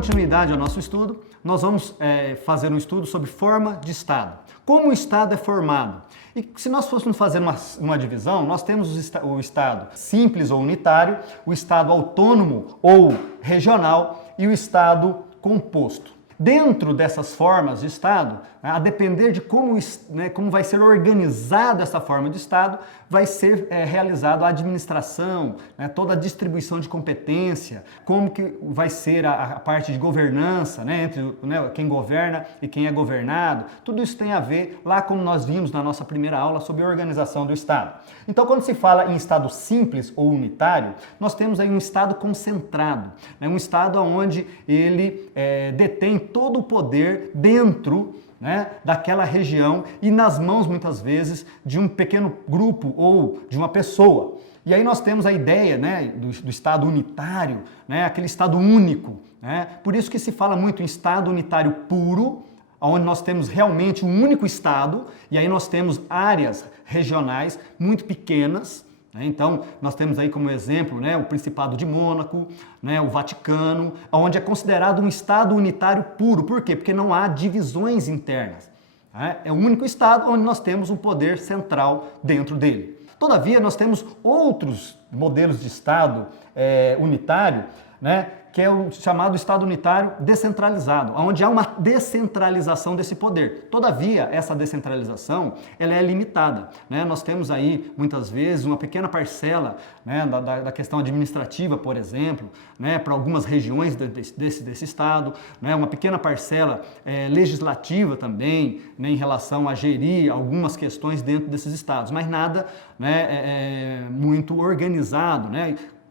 continuidade ao nosso estudo, nós vamos fazer um estudo sobre forma de Estado. Como o Estado é formado? E se nós fôssemos fazer uma divisão, nós temos o Estado simples ou unitário, o Estado autônomo ou regional e o Estado composto. Dentro dessas formas de Estado, a depender de como vai ser organizada essa forma de Estado, vai ser realizada a administração, toda a distribuição de competência, como que vai ser a parte de governança, entre quem governa e quem é governado. Tudo isso tem a ver lá como nós vimos na nossa primeira aula sobre a organização do Estado. Então, quando se fala em Estado simples ou unitário, nós temos aí um Estado concentrado, um Estado onde ele detém todo o poder dentro daquela região e nas mãos, muitas vezes, de um pequeno grupo ou de uma pessoa. E aí nós temos a ideia do Estado unitário, aquele Estado único. Por isso que se fala muito em Estado unitário puro, onde nós temos realmente um único Estado, e aí nós temos áreas regionais muito pequenas. Então, nós temos aí como exemplo o Principado de Mônaco, o Vaticano, onde é considerado um Estado unitário puro. Por quê? Porque não há divisões internas. É o único Estado onde nós temos um poder central dentro dele. Todavia, nós temos outros modelos de Estado unitário, que é o chamado Estado unitário descentralizado, onde há uma descentralização desse poder. Todavia, essa descentralização ela é limitada. Nós temos aí, muitas vezes, uma pequena parcela da questão administrativa, por exemplo, para algumas regiões desse Estado, uma pequena parcela legislativa também, em relação a gerir algumas questões dentro desses Estados, mas nada muito organizado,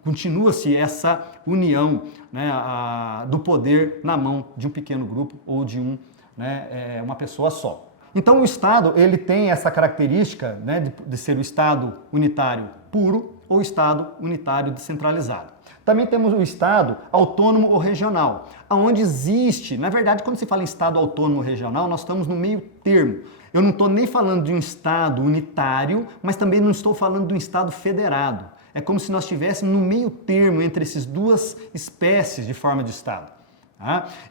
Continua-se essa união do poder na mão de um pequeno grupo ou de uma pessoa só. Então o Estado ele tem essa característica de ser o Estado unitário puro ou Estado unitário descentralizado. Também temos o Estado autônomo ou regional, onde existe, na verdade, quando se fala em Estado autônomo ou regional, nós estamos no meio termo. Eu não estou nem falando de um Estado unitário, mas também não estou falando de um Estado federado. É como se nós estivéssemos no meio termo entre essas duas espécies de forma de Estado.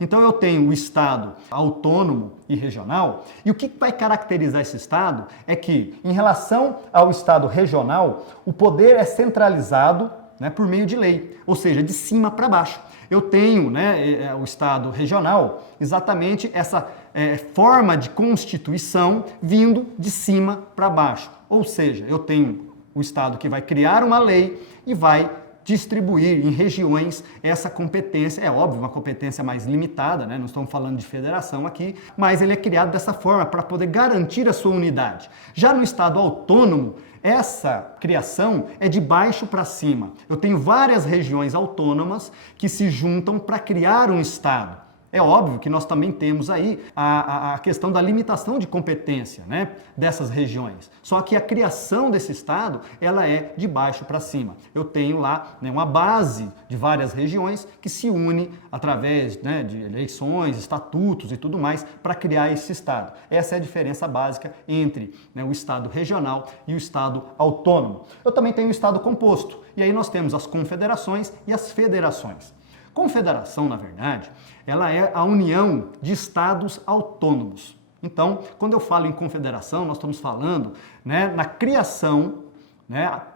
Então eu tenho o Estado autônomo e regional, e o que vai caracterizar esse Estado é que, em relação ao Estado regional, o poder é centralizado por meio de lei, ou seja, de cima para baixo. Eu tenho o Estado regional, exatamente essa forma de constituição vindo de cima para baixo. Ou seja, eu tenho o Estado que vai criar uma lei e vai distribuir em regiões essa competência. É óbvio, uma competência mais limitada, não estamos falando de federação aqui, mas ele é criado dessa forma para poder garantir a sua unidade. Já no Estado autônomo, essa criação é de baixo para cima. Eu tenho várias regiões autônomas que se juntam para criar um Estado. É óbvio que nós também temos aí a questão da limitação de competência dessas regiões. Só que a criação desse Estado, ela é de baixo para cima. Eu tenho lá uma base de várias regiões que se une através de eleições, estatutos e tudo mais para criar esse Estado. Essa é a diferença básica entre o Estado regional e o Estado autônomo. Eu também tenho o Estado composto. E aí nós temos as confederações e as federações. Confederação, na verdade, ela é a união de estados autônomos. Então, quando eu falo em confederação, nós estamos falando na criação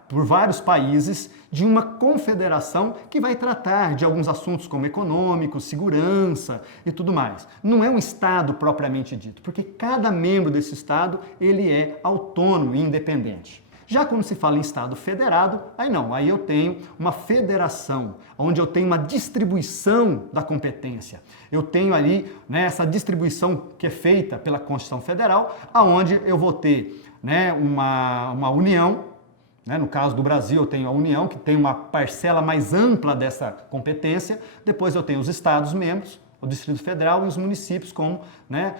por vários países de uma confederação que vai tratar de alguns assuntos como econômicos, segurança e tudo mais. Não é um Estado propriamente dito, porque cada membro desse Estado ele é autônomo e independente. Já quando se fala em Estado federado, aí eu tenho uma federação, onde eu tenho uma distribuição da competência. Eu tenho ali essa distribuição que é feita pela Constituição Federal, onde eu vou ter uma união. No caso do Brasil, eu tenho a União, que tem uma parcela mais ampla dessa competência. Depois eu tenho os Estados-membros, o Distrito Federal e os municípios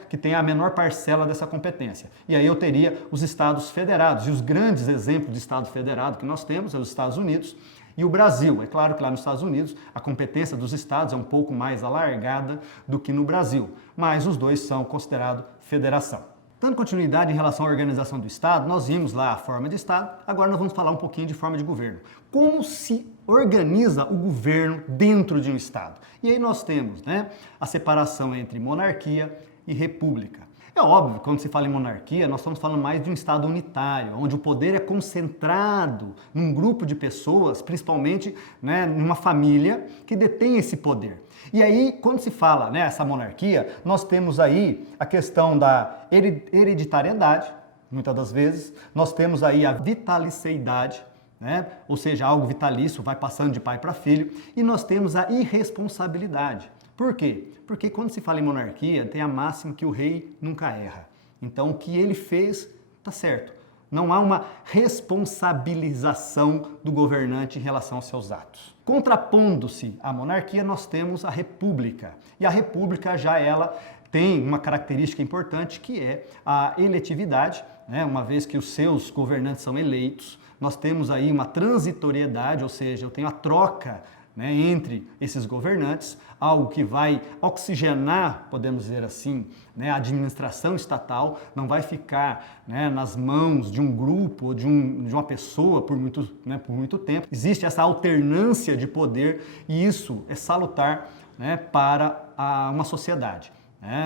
que têm a menor parcela dessa competência. E aí eu teria os Estados federados. E os grandes exemplos de Estado federado que nós temos são os Estados Unidos e o Brasil. É claro que lá nos Estados Unidos a competência dos estados é um pouco mais alargada do que no Brasil, mas os dois são considerados federação. Dando continuidade em relação à organização do Estado, nós vimos lá a forma de Estado, agora nós vamos falar um pouquinho de forma de governo. Como se organiza o governo dentro de um Estado. E aí nós temos, né, a separação entre monarquia e república. É óbvio, quando se fala em monarquia, nós estamos falando mais de um Estado unitário, onde o poder é concentrado num grupo de pessoas, principalmente, né, numa família que detém esse poder. E aí, quando se fala, né, essa monarquia, nós temos aí a questão da hereditariedade, muitas das vezes, nós temos aí a vitaliceidade, né, ou seja, algo vitalício, vai passando de pai para filho, e nós temos a irresponsabilidade. Por quê? Porque quando se fala em monarquia, tem a máxima que o rei nunca erra. Então, o que ele fez está certo. Não há uma responsabilização do governante em relação aos seus atos. Contrapondo-se à monarquia, nós temos a república. E a república já ela tem uma característica importante que é a eletividade, né? Uma vez que os seus governantes são eleitos, nós temos aí uma transitoriedade, ou seja, eu tenho a troca, né, entre esses governantes, algo que vai oxigenar, podemos dizer assim, né, a administração estatal, não vai ficar, né, nas mãos de um grupo ou de uma pessoa por muito tempo. Existe essa alternância de poder e isso é salutar, né, para uma sociedade.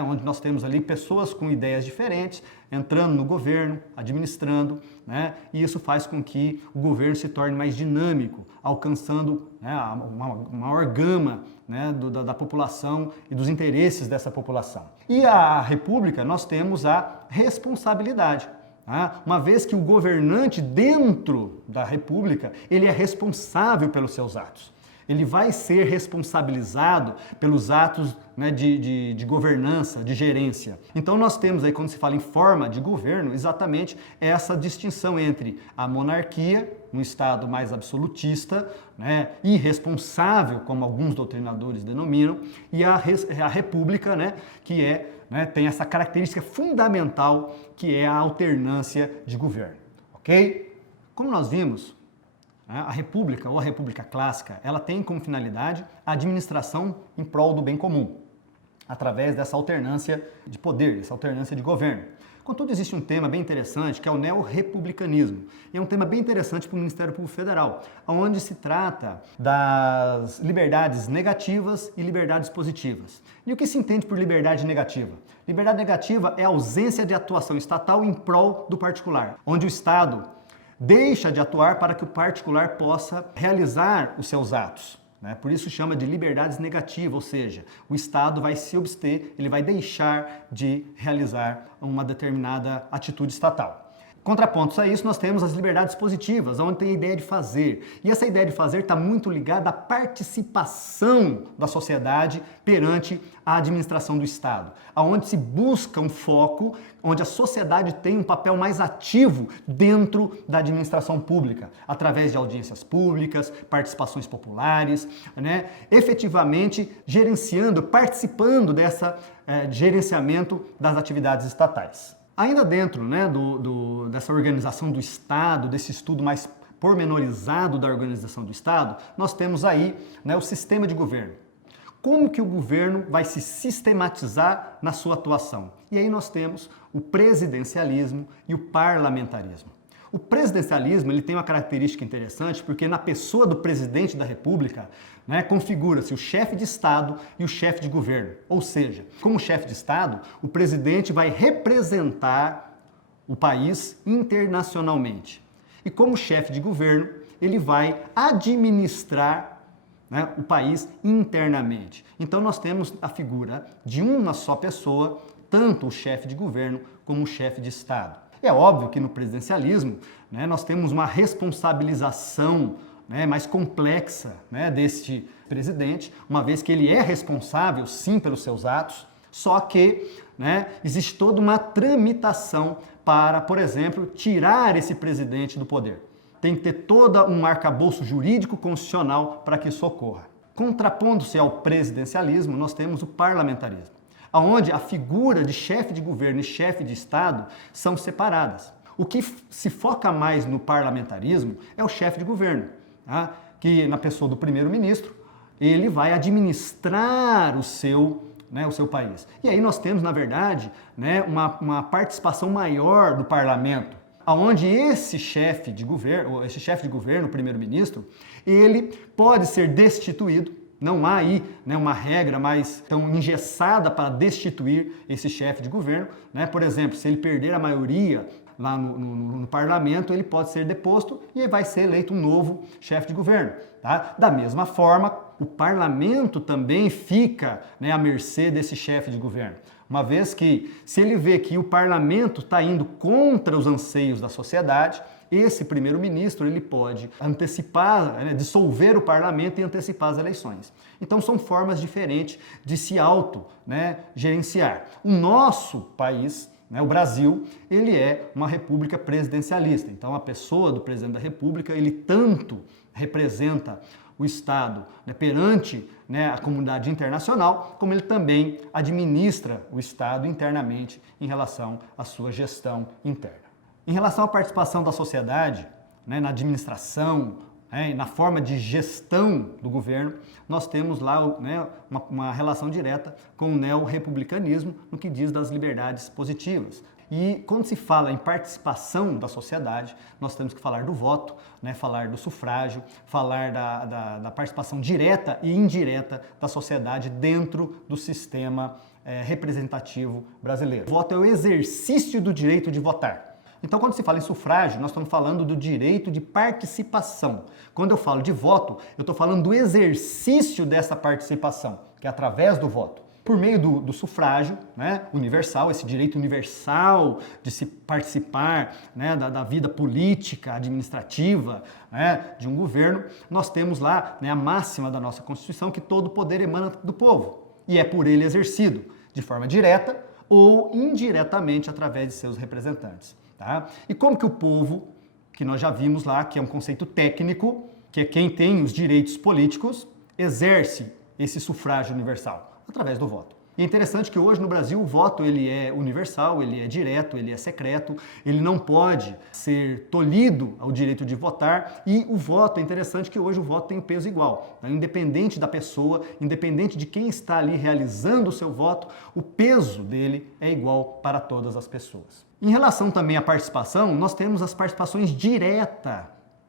Onde nós temos ali pessoas com ideias diferentes entrando no governo, administrando, né, e isso faz com que o governo se torne mais dinâmico, alcançando, né, uma maior gama, né, da população e dos interesses dessa população. E a república, nós temos a responsabilidade. Uma vez que o governante dentro da república, ele é responsável pelos seus atos. Ele vai ser responsabilizado pelos atos, né, de governança, de gerência. Então nós temos aí, quando se fala em forma de governo, exatamente essa distinção entre a monarquia, um Estado mais absolutista, né, irresponsável, como alguns doutrinadores denominam, e a república, né, que tem essa característica fundamental, que é a alternância de governo. Ok? Como nós vimos, a república ou a república clássica, ela tem como finalidade a administração em prol do bem comum, através dessa alternância de poder, essa alternância de governo. Contudo, existe um tema bem interessante, que é o neorrepublicanismo. E é um tema bem interessante para o Ministério Público Federal, onde se trata das liberdades negativas e liberdades positivas. E o que se entende por liberdade negativa? Liberdade negativa é a ausência de atuação estatal em prol do particular, onde o Estado deixa de atuar para que o particular possa realizar os seus atos. Por isso chama de liberdades negativas, ou seja, o Estado vai se abster, ele vai deixar de realizar uma determinada atitude estatal. Contrapontos a isso, nós temos as liberdades positivas, onde tem a ideia de fazer. E essa ideia de fazer está muito ligada à participação da sociedade perante a administração do Estado, onde se busca um foco, onde a sociedade tem um papel mais ativo dentro da administração pública, através de audiências públicas, participações populares, né, efetivamente gerenciando, participando dessa gerenciamento das atividades estatais. Ainda dentro, né, dessa organização do Estado, desse estudo mais pormenorizado da organização do Estado, nós temos aí, né, o sistema de governo. Como que o governo vai se sistematizar na sua atuação? E aí nós temos o presidencialismo e o parlamentarismo. O presidencialismo ele tem uma característica interessante porque na pessoa do presidente da República, né, configura-se o chefe de Estado e o chefe de governo. Ou seja, como chefe de Estado, o presidente vai representar o país internacionalmente. E como chefe de governo, ele vai administrar, né, o país internamente. Então nós temos a figura de uma só pessoa, tanto o chefe de governo como o chefe de Estado. É óbvio que no presidencialismo, né, nós temos uma responsabilização, né, mais complexa, né, deste presidente, uma vez que ele é responsável, sim, pelos seus atos, só que, né, existe toda uma tramitação para, por exemplo, tirar esse presidente do poder. Tem que ter todo um arcabouço jurídico constitucional para que isso ocorra. Contrapondo-se ao presidencialismo, nós temos o parlamentarismo, onde a figura de chefe de governo e chefe de Estado são separadas. O que se foca mais no parlamentarismo é o chefe de governo, tá? Que na pessoa do primeiro-ministro, ele vai administrar o seu país. E aí nós temos, na verdade, né, uma participação maior do parlamento. onde esse chefe de governo, o primeiro-ministro, ele pode ser destituído. Não há aí, né, uma regra mais tão engessada para destituir esse chefe de governo, né? Por exemplo, se ele perder a maioria lá no parlamento, ele pode ser deposto e vai ser eleito um novo chefe de governo. Tá? Da mesma forma, o parlamento também fica, né, à mercê desse chefe de governo. Uma vez que, se ele vê que o parlamento está indo contra os anseios da sociedade, esse primeiro-ministro ele pode antecipar, né, dissolver o parlamento e antecipar as eleições. Então são formas diferentes de se gerenciar. O nosso país, né, o Brasil, ele é uma república presidencialista. Então a pessoa do presidente da república, ele tanto representa o Estado, né, perante, né, a comunidade internacional, como ele também administra o Estado internamente em relação à sua gestão interna. Em relação à participação da sociedade, né, na administração, né, na forma de gestão do governo, nós temos lá, né, uma relação direta com o neorrepublicanismo no que diz das liberdades positivas. E quando se fala em participação da sociedade, nós temos que falar do voto, né, falar do sufrágio, falar da participação direta e indireta da sociedade dentro do sistema representativo brasileiro. O voto é o exercício do direito de votar. Então, quando se fala em sufrágio, nós estamos falando do direito de participação. Quando eu falo de voto, eu estou falando do exercício dessa participação, que é através do voto. Por meio do sufrágio, né, universal, esse direito universal de se participar, né, da vida política, administrativa, né, de um governo, nós temos lá, né, a máxima da nossa Constituição que todo poder emana do povo e é por ele exercido, de forma direta ou indiretamente através de seus representantes. Tá? E como que o povo, que nós já vimos lá, que é um conceito técnico, que é quem tem os direitos políticos, exerce esse sufrágio universal? Através do voto. E é interessante que hoje no Brasil o voto ele é universal, ele é direto, ele é secreto, ele não pode ser tolhido ao direito de votar e o voto, é interessante que hoje o voto tem um peso igual. Né? Independente da pessoa, independente de quem está ali realizando o seu voto, o peso dele é igual para todas as pessoas. Em relação também à participação, nós temos as participações diretas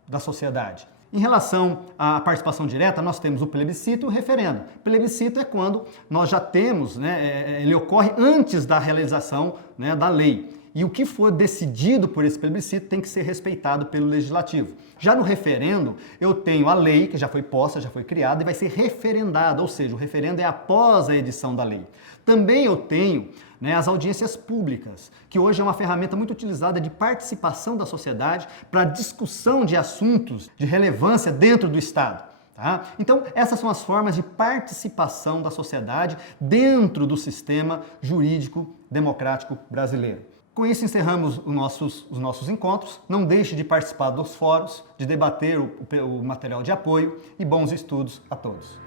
da sociedade. Em relação à participação direta, nós temos o plebiscito e o referendo. O plebiscito é quando nós já temos, né, ele ocorre antes da realização, né, da lei. E o que for decidido por esse plebiscito tem que ser respeitado pelo legislativo. Já no referendo, eu tenho a lei, que já foi posta, já foi criada, e vai ser referendada, ou seja, o referendo é após a edição da lei. Também eu tenho, né, as audiências públicas, que hoje é uma ferramenta muito utilizada de participação da sociedade para discussão de assuntos de relevância dentro do Estado. Tá? Então, essas são as formas de participação da sociedade dentro do sistema jurídico democrático brasileiro. Com isso, encerramos os nossos encontros. Não deixe de participar dos fóruns, de debater o material de apoio e bons estudos a todos.